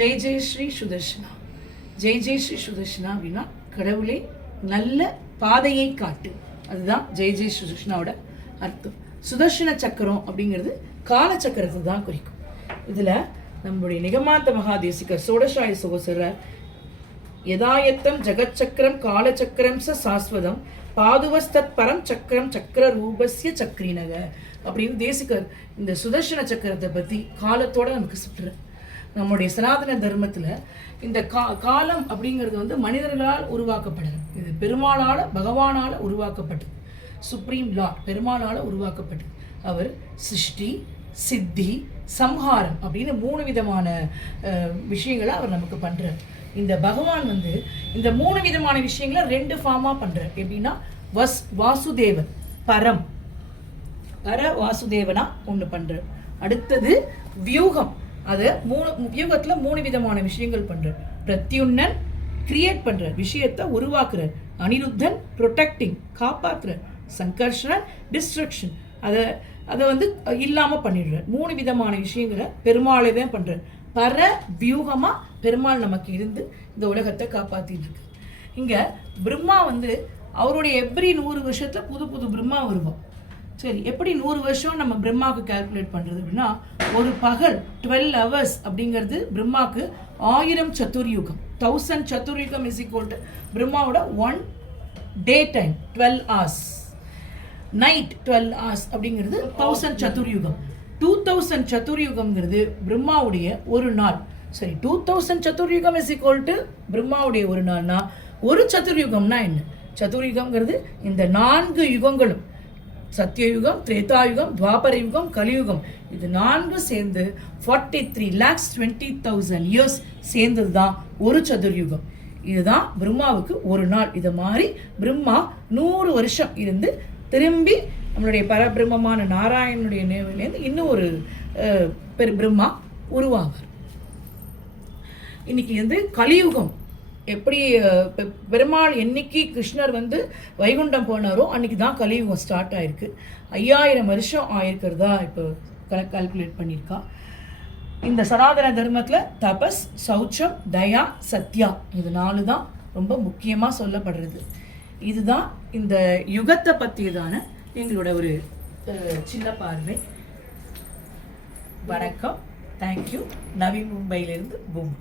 ஜெய் ஜெய் ஸ்ரீ சுதர்ஷனா. ஜெய் ஜெய் ஸ்ரீ சுதர்ஷனா அப்படின்னா கடவுளே நல்ல பாதையை காட்டு, அதுதான் ஜெய் ஜெய் ஸ்ரீ சுதர்ஷனாவோட அர்த்தம். சுதர்ஷன சக்கரம் அப்படிங்கிறது கால சக்கரத்தை தான் குறிக்கும். இதில் நம்முடைய நிகமாந்த மகாதேசிகர் சோடசாய சோசர யதாயத்தம் ஜகச்சக்கரம் காலச்சக்கரம் சாஸ்வதம் பாதுவஸ்தத் பரம் சக்கரம் சக்கர ரூபஸ்ய சக்ரினக அப்படின்னு தேசிகர் இந்த சுதர்ஷன சக்கரத்தை பற்றி காலத்தோட நமக்கு சுற்றுற. நம்முடைய சனாதன தர்மத்தில் இந்த காலம் அப்படிங்கிறது மனிதர்களால் உருவாக்கப்படலை, இது பெருமாளால் பகவானால் உருவாக்கப்பட்டது. சுப்ரீம் லார்ட் பெருமாளால் உருவாக்கப்பட்டது. அவர் சிருஷ்டி சித்தி சம்ஹாரம் அப்படின்னு 3 விதமான விஷயங்களை அவர் நமக்கு பண்ணுறார். இந்த பகவான் இந்த 3 விதமான விஷயங்களை 2 ஃபார்மாக பண்ணுறார். எப்படின்னா வாசுதேவன் பரம் பர வாசுதேவனா ஒன்று பண்ணுறார். அடுத்தது வியூகம், அதை வியூகத்தில் 3 விதமான விஷயங்கள் பண்ணுறார். பிரத்யுன்னன் கிரியேட் பண்ணுறார், விஷயத்தை உருவாக்குறார். அனிருத்தன் ப்ரொடெக்டிங் காப்பாற்றுறார். சங்கர்ஷன் டிஸ்ட்ரக்ஷன், அதை இல்லாமல் பண்ணிடுறார். 3 விதமான விஷயங்களை பெருமாளே தான் பண்ணுறார். பர வியூகமாக பெருமாள் நமக்கு இருந்து இந்த உலகத்தை காப்பாற்றிட்டு இருக்கு. இங்கே பிரம்மா அவருடைய எவ்ரி 100 வருஷத்தில் புது புது பிரம்மா வருவோம். சரி, எப்படி 100 வருஷம் நம்ம பிரம்மாவுக்கு கால்குலேட் பண்ணுறது அப்படின்னா, ஒரு பகல் 12 hours அப்படிங்கிறது பிரம்மாவுக்கு 1000 சதுர்யுகம். 1000 சதுர்யுகம் இஸ் ஈக்குவல் டு பிரம்மாவோட 1 day time 12 hours. Night 12 hours அப்படிங்கிறது 1000 சதுர்யுகம். 2000 சதுர்யுகம்ங்கிறது பிரம்மாவுடைய ஒரு நாள். சரி, 2000 சதுர்யுகம் இஸ் ஈக்குவல் டு பிரம்மாவுடைய ஒரு நாள்னா, ஒரு சதுர்யுகம்னா என்ன? சதுர்யுகம்ங்கிறது இந்த 4 யுகங்களும், சத்தியயுகம், திரேதாயுகம், துவாபர யுகம், கலியுகம், இது 4 சேர்ந்து 43,20,000 இயர்ஸ் சேர்ந்தது தான் ஒரு சதுர்யுகம். இதுதான் பிரம்மாவுக்கு ஒரு நாள். இதை மாதிரி பிரம்மா 100 வருஷம் இருந்து திரும்பி நம்மளுடைய பரபிரம்மமான நாராயணனுடைய நேவிலேருந்து இன்னும் ஒரு பிரம்மா உருவாவார். இன்னைக்கு கலியுகம் எப்படி பெருமாள் என்னைக்கு கிருஷ்ணர் வைகுண்டம் போனாரோ அன்னைக்கு தான் கலியுகம் ஸ்டார்ட் ஆயிருக்கு. 5000 வருஷம் ஆயிருக்கிறதா இப்போ கால்குலேட் பண்ணியிருக்கா. இந்த சனாதன தர்மத்தில் தபஸ், சௌச்சம், தயா, சத்யா, இது 4 தான் ரொம்ப முக்கியமாக சொல்லப்படுறது. இதுதான் இந்த யுகத்தை பற்றியதான எங்களோட ஒரு சின்ன பார்வை. வணக்கம், தேங்க்யூ. நவி மும்பையிலிருந்து பூமா.